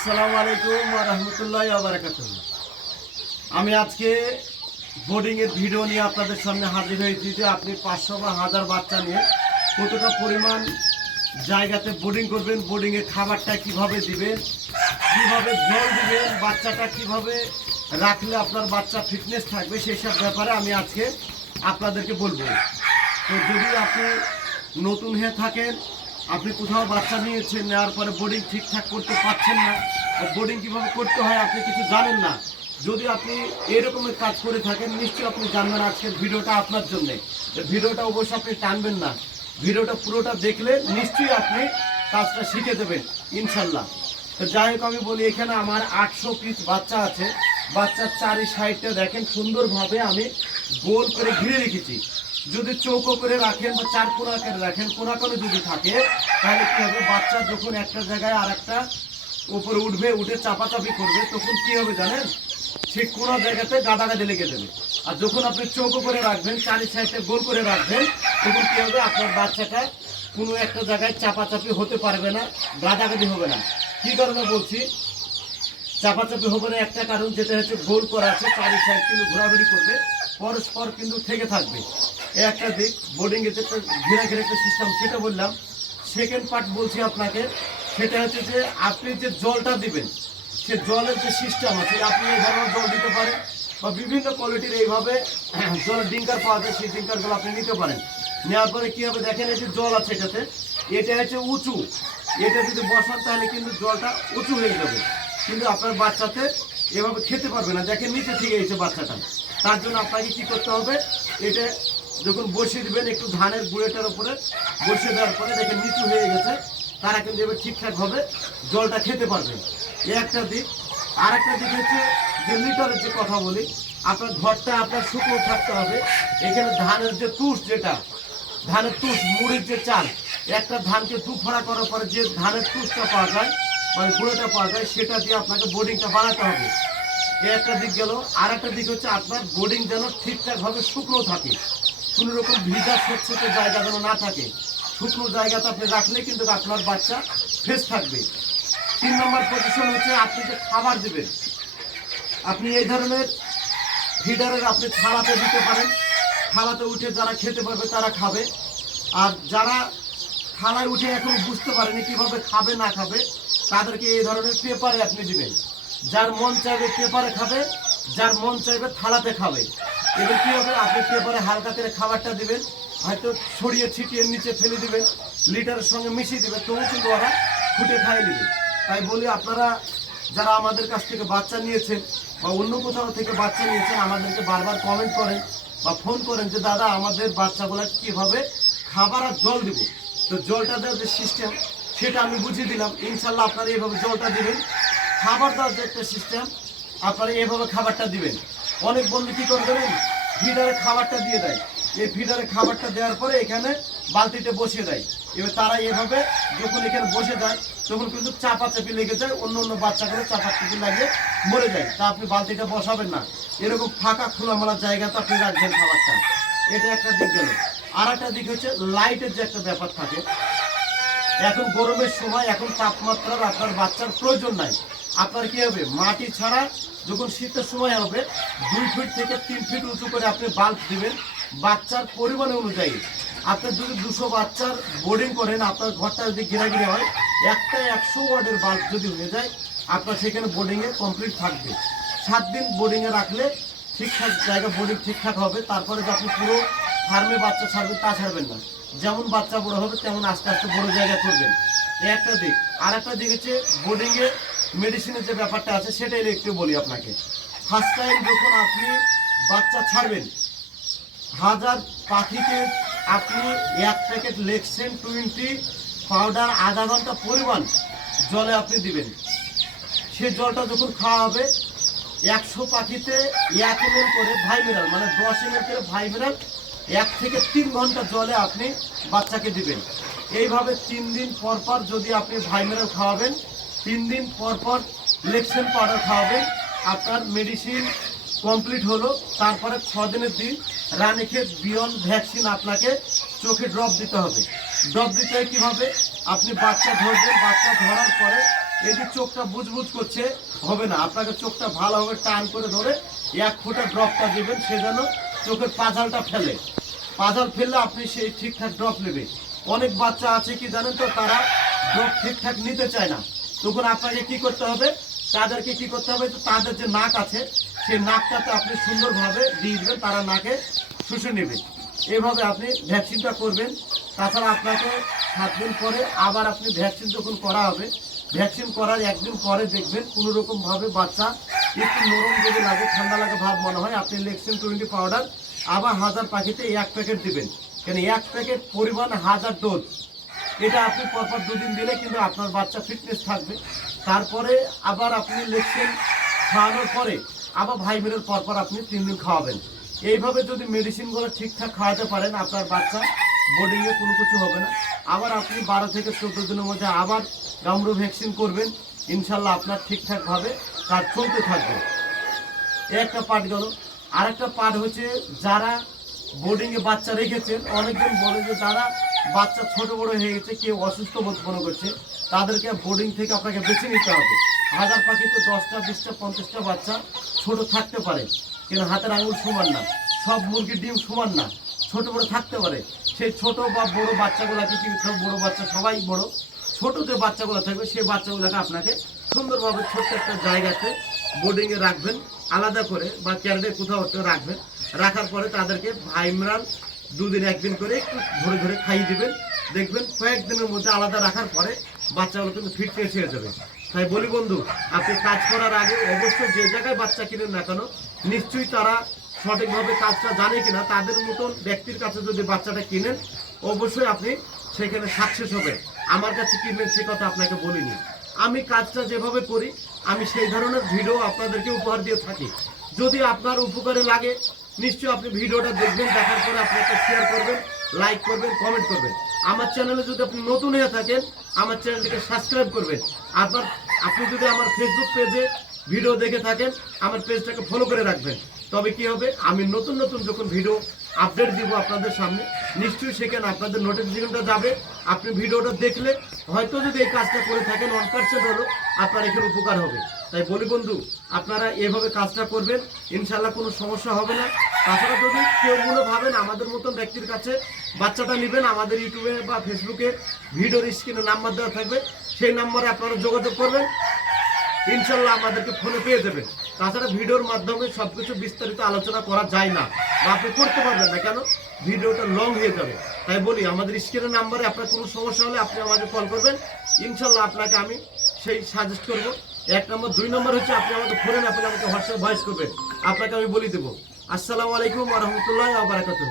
আসসালামু আলাইকুম রহমতুল্লাহ আবরাকাত আমি আজকে বোর্ডিং এর ভিডিও নিয়ে আপনাদের সামনে হাজির হয়েছি যে আপনি পাঁচশো বা হাজার বাচ্চা নিয়ে কতটা পরিমাণ জায়গাতে বোর্ডিং করবেন বোর্ডিং এর খাবারটা কীভাবে দিবেন, কীভাবে জল দিবেন, বাচ্চাটা কীভাবে রাখলে আপনার বাচ্চা ফিটনেস থাকবে সেই সব ব্যাপারে আমি আজকে আপনাদেরকে বলব। তো যদি আপনি নতুন হয়ে থাকেন আপনি কোথাও বাচ্চা নিয়েছেন, নেওয়ার পরে বোর্ডিং ঠিকঠাক করতে পারছেন না বোর্ডিং কীভাবে করতে হয় আপনি কিছু জানেন না। যদি আপনি এরকমের কাজ করে থাকেন, নিশ্চয়ই আপনি জানবেন আজকের ভিডিওটা আপনার জন্যে। ভিডিওটা অবশ্যই আপনি টানবেন না। ভিডিওটা পুরোটা দেখলে নিশ্চয়ই আপনি কাজটা শিখে দেবেন, ইনশাল্লাহ। তো যাই হোক, আমি বলি, এখানে আমার আটশো পিস বাচ্চা আছে। বাচ্চার চারি সাইডটা দেখেন, সুন্দরভাবে আমি গোল করে ঘিরে রেখেছি। যদি চৌকো করে রাখেন বা চার কোনা করে রাখেন, কোনা কোনো যদি থাকে, তাহলে কি হবে? বাচ্চা যখন একটা জায়গায় আর একটা উপরে উঠবে, উঠে চাপাচাপি করবে, তখন কি হবে জানেন? সে কোনো জায়গাতে গাদাগাদি লেগে দেবে আর যখন আপনি চৌকো করে রাখবেন চারি সাইডে গোল করে রাখবেন, তখন কি হবে? আপনার বাচ্চাটা কোনো একটা জায়গায় চাপাচাপি হতে পারবে না, গাদাগাদি হবে না। কি কারণে বলছি? চাপাচাপি হবে না একটা কারণ, যেটা হচ্ছে গোল করা আছে চারি সাইড কিন্তু ঘোরাঘুরি করবে, পরস্পর কিন্তু থেকে থাকবে। একটা দিক বোর্ডিং এর যেটা ঘিরে ঘিরে একটা সিস্টেম সেটা বললাম। সেকেন্ড পার্ট বলছি আপনাকে, সেটা হচ্ছে যে আপনি যে জলটা দিবেন, সে জলের যে সিস্টেম আছে, আপনি এই ধরনের জল দিতে পারেন বা বিভিন্ন কোয়ালিটির এইভাবে জল ডিঙ্কার পাওয়া যায়, সেই ডিঙ্কারগুলো আপনি নিতে পারেন। নেওয়ার পরে কি হবে, দেখেন এই যে জল আছে এটাতে, এটা হচ্ছে উঁচু। এটা যদি বসান, তাহলে কিন্তু জলটা উঁচু হয়ে যাবে। কিন্তু আপনার বাচ্চাতে এভাবে খেতে পারবে না। দেখেন নিচে থেকে গেছে বাচ্চাটা। তার জন্য আপনাকে কি করতে হবে, এটা যখন বসিয়ে দিবেন একটু ধানের গুঁড়েটার উপরে, বসিয়ে দেওয়ার পরে দেখেন নিচু হয়ে গেছে, তারা কিন্তু এবার ঠিকঠাকভাবে জলটা খেতে পারবে। এ একটা দিক। আর একটা দিক হচ্ছে যে লিটারের যে কথা বলি, আপনার ঘরটা আপনার শুকনো থাকতে হবে। এখানে ধানের যে তুষ যেটা, ধানের তুষ, মুড়ির যে চাল, একটা ধানকে দু ফোড়া করার পরে যে ধানের তুষটা পাওয়া যায় মানে গুঁড়োটা পাওয়া যায়, সেটা দিয়ে আপনাকে বোর্ডিংটা বানাতে হবে। এ একটা দিক গেল। আর একটা দিক হচ্ছে আপনার বোর্ডিং যেন ঠিকঠাকভাবে শুকনো থাকে। কোনো রকম ভিজা, স্বচ্ছতে জায়গা যেন না থাকে। শুকনো জায়গাতে আপনি রাখলে কিন্তু আপনার বাচ্চা ফ্রেশ থাকবে। তিন নম্বর পজিশন হচ্ছে আপনি যে খাবার দেবেন। আপনি এই ধরনের ফিডারের আপনি থালাতে দিতে পারেন। থালাতে উঠে যারা খেতে পারবে তারা খাবে। আর যারা থালায় উঠে এখন বুঝতে পারেনি কীভাবে খাবে, না খাবে, তাদেরকে এই ধরনের পেপারে আপনি দিবেন। যার মন চাইবে পেপারে খাবে, যার মন চাইবে থালাতে খাবে। এবার কি হবে? আপনি পেপারে হালকা করে খাবারটা দিবেন? হয়তো ছড়িয়ে ছিটিয়ে নিচে ফেলে দিবেন, লিটারের সঙ্গে মিশিয়ে দিবেন তবু কিন্তু ওরা ফুটে খাইয়ে দিবে তাই বলি আপনারা যারা আমাদের কাছ থেকে বাচ্চা নিয়েছেন বা অন্য কোথাও থেকে বাচ্চা নিয়েছেন, আমাদেরকে বারবার কমেন্ট করেন বা ফোন করেন যে, দাদা, আমাদের বাচ্চাগুলো কীভাবে খাবার আর জল দিব? তো জলটা দেওয়ার যে সিস্টেম সেটা আমি বুঝিয়ে দিলাম। ইনশাল্লাহ আপনারা এইভাবে জলটা দিবেন। খাবার দেওয়ার যে একটা সিস্টেম আপনারা এইভাবে খাবারটা দিবেন। অনেক বন্ধু কি করে দেবেন ফিডারে খাবারটা দিয়ে দেয়। এই ফিডারে খাবারটা দেওয়ার পরে এখানে বালতিতে বসিয়ে দেয়। এবার তারা এভাবে যখন এখানে বসে যায়, তখন কিন্তু চাপা চাপি লেগে যায়, অন্য অন্য বাচ্চাগুলো চাপা চাপি লাগে মরে যায়। তা আপনি বালতিটা বসাবেন না। এরকম ফাঁকা খোলামেলা জায়গাতে আপনি রাখবেন খাবারটা। এটা একটা দিক গেল। আর একটা দিক হচ্ছে লাইটের যে একটা ব্যাপার থাকে। এখন গরমের সময় এখন তাপমাত্রার আপনার বাচ্চার প্রয়োজন নাই। আপনার কি হবে? মাটি ছাড়া যখন শীতের সময় হবে, দুই ফিট থেকে তিন ফিট উঁচু করে আপনি বাল্ব দিবেন। বাচ্চার পরিমাণ অনুযায়ী। আপনি যদি দুশো বাচ্চার বোর্ডিং করেন, আপনার ঘরটা যদি ঘেরাঘিরে হয়, একটা একশো ওয়ার্ডের বাল্ব যদি হয়ে যায়, আপনার সেখানে বোর্ডিংয়ে কমপ্লিট থাকবে। সাত দিন বোর্ডিংয়ে রাখলে ঠিকঠাক জায়গা বোর্ডিং ঠিকঠাক হবে। তারপরে যে পুরো ফার্মে বাচ্চা ছাড়বেন, তা ছাড়বেন না। যেমন বাচ্চা বড় হবে, তেমন আস্তে আস্তে বড় জায়গা করবেন। একটা দিক। আর একটা দিক হচ্ছে বোর্ডিংয়ে মেডিসিনের যে ব্যাপারটা আছে সেটাই একটু বলি আপনাকে। ফার্স্ট টাইম যখন আপনি বাচ্চা ছাড়বেন, হাজার পাখিকে আপনি এক প্যাকেট লেক্সেন টোয়েন্টি পাউডার আধা ঘণ্টা পরিমাণ জলে আপনি দিবেন। সে জলটা যখন খাওয়া হবে, একশো পাখিতে এক এম করে ভাইমিনাল মানে দশ এম করে ভাইমিনাল এক থেকে তিন ঘণ্টা জলে আপনি বাচ্চাকে দিবেন। এইভাবে তিন দিন পর পর যদি আপনি ভাইমিনাল খাওয়াবেন তিন দিন পর পর লেকশন পাউডার খাওয়াবেন আপনার মেডিসিন কমপ্লিট হলো, তারপরে ছ দিনের দিন রানীক্ষেত বিয়ন ভ্যাকসিন আপনাকে চোখে ড্রপ দিতে হবে। ড্রপ দিতে হয় কীভাবে? আপনি বাচ্চা ধরবেন, বাচ্চা ধরার পরে যে চোখটা বুজবুজ করছে, হবে না। আপনাকে চোখটা ভালোভাবে টান করে ধরে এক ফুটা ড্রপটা দেবেন, সে যেন চোখের পাজালটা ফেলে। পাজাল ফেললে আপনি সেই ঠিকঠাক ড্রপ নেবে অনেক বাচ্চা আছে কি জানেন তো, তারা ড্রপ ঠিকঠাক নিতে চায় না। তখন আপনাকে কি করতে হবে? তাদেরকে কি করতে হবে? তাদের যে নাক আছে সেই নাকটাতে আপনি সুন্দরভাবে দিয়ে দিবেন, তারা নাকে শুষে নেবে। এভাবে আপনি ভ্যাকসিনটা করবেন। তাছাড়া আপনাকে সাত দিন পরে আবার আপনি ভ্যাকসিন যখন করা হবে, ভ্যাকসিন করার একদিন পরে দেখবেন কোনো রকম ভাবে বাচ্চা একটু নরম যদি লাগে, ঠান্ডা লাগে ভাব মনে হয়, আপনি লেক্সিন টোয়েন্টি পাউডার আবার হাজার পাখিতে এক প্যাকেট দিবেন। কেন, এক প্যাকেট পরিমাণ হাজার ডোজ। এটা আপনি পরপর দুদিন দিলে কিন্তু আপনার বাচ্চা ফিটনেস থাকবে। তারপরে আবার আপনি লেকশন খাওয়ানোর পরে আবার ভাই বোনের পরপর আপনি তিন দিন খাওয়াবেন। এইভাবে যদি মেডিসিনগুলো ঠিকঠাক খাওয়াতে পারেন, আপনার বাচ্চা বোর্ডিংয়ে কোনো কিছু হবে না। আবার আপনি বারো থেকে চোদ্দ দিনের মধ্যে আবার গামরু ভ্যাকসিন করবেন। ইনশাল্লাহ আপনার ঠিকঠাকভাবে কাজ চলতে থাকবে। একটা পার্ট গেল। আর একটা পার্ট হচ্ছে যারা বোর্ডিং এ বাচ্চা রেখেছেন। অনেকজন বলে যে তারা বাচ্চা ছোট বড় হয়ে গেছে, কেউ অসুস্থ বোধ মনে করছে। তাদেরকে বোর্ডিং থেকে আপনাকে বেছে নিতে হবে। হাজার পাখিতে দশটা, বিশটা, পঞ্চাশটা বাচ্চা ছোট থাকতে পারে। কিন্তু হাতের আঙুল সমান না? সব মুরগির ডিম সমান না? ছোট বড় থাকতে পারে। সেই ছোট বা বড় বাচ্চাগুলোকে কি সব বড় বাচ্চা সবাই বড়। ছোট যে বাচ্চাগুলো থাকবে, সেই বাচ্চাগুলোকে আপনাকে সুন্দরভাবে ছোট্ট একটা জায়গাতে বোর্ডিংয়ে রাখবেন। আলাদা করে বা ক্যারেটে কোথাও একটা রাখবেন। রাখার পরে তাদেরকে ভাইমরাল দুদিন একদিন করে একটু ধরে ধরে খাইয়ে দিবেন। দেখবেন কয়েকদিনের মধ্যে আলাদা রাখার পরে বাচ্চাগুলো কিন্তু ফিটনেস হয়ে যাবে। তাই বলি বন্ধু, আপনি কাজ করার আগে অবশ্যই যে জায়গায় বাচ্চা কিনেন না কেন, নিশ্চয়ই তারা সঠিকভাবে কাজটা জানে কিনা, তাদের মতন ব্যক্তির কাছে যদি বাচ্চাটা কিনেন, অবশ্যই আপনি সেখানে সাকসেস হবে। আমার কাছে কিনবেন সে কথা আপনাকে বলিনি। আমি কাজটা যেভাবে করি, আমি সেই ধরনের ভিডিও আপনাদেরকে উপহার দিয়ে থাকি। যদি আপনার উপকারে লাগে, নিশ্চয়ই আপনি ভিডিওটা দেখবেন, দেখার পরে আপনি একটা শেয়ার করবেন লাইক করবেন কমেন্ট করবেন। আমার চ্যানেলে যদি আপনি নতুন হয়ে থাকেন, আমার চ্যানেলটিকে সাবস্ক্রাইব করবেন। আবার আপনি যদি আমার ফেসবুক পেজে ভিডিও দেখে থাকেন, আমার পেজটাকে ফলো করে রাখবেন। তবে কি হবে? আমি নতুন নতুন যখন ভিডিও আপডেট দিব আপনাদের সামনে, নিশ্চয়ই সেখানে আপনাদের নোটিফিকেশনটা যাবে। আপনি ভিডিওটা দেখলে হয়তো যদি এই কাজটা করে থাকেন ওয়ান পার্সেন্ট হলো আপনার এখানে উপকার হবে। তাই বলি বন্ধু, আপনারা এভাবে কাজটা করবেন ইনশাল্লাহ কোনো সমস্যা হবে না। তাছাড়া যদি কেউ মনে ভাবেন আমাদের মতন ব্যক্তির কাছে বাচ্চাটা নেবেন, আমাদের ইউটিউবে বা ফেসবুকে ভিডিওর স্ক্রিনে নাম্বার দেওয়া থাকবে, সেই নাম্বারে আপনারা যোগাযোগ করবেন। ইনশাল্লাহ আমাদেরকে ফোনে পেয়ে যাবেন। তাছাড়া ভিডিওর মাধ্যমে সবকিছু বিস্তারিত আলোচনা করা যায় না। বা আপনি করতে পারবেন না কেন? ভিডিওটা লং হয়ে যাবে। তাই বলি, আমাদের স্ক্রিনের নাম্বারে আপনার কোনো সমস্যা হলে আপনি আমাকে কল করবেন। ইনশাল্লাহ আপনাকে আমি সেই সাজেস্ট করব। এক নম্বর দুই নম্বর হচ্ছে আপনি আমাকে ফোনে আপনি আমাকে হোয়াটসঅ্যাপ ভয়েস করবেন। আপনাকে আমি বলে দেবো। আসসালামু আলাইকুম রহমতুল্লাহ বারাকাতুহ।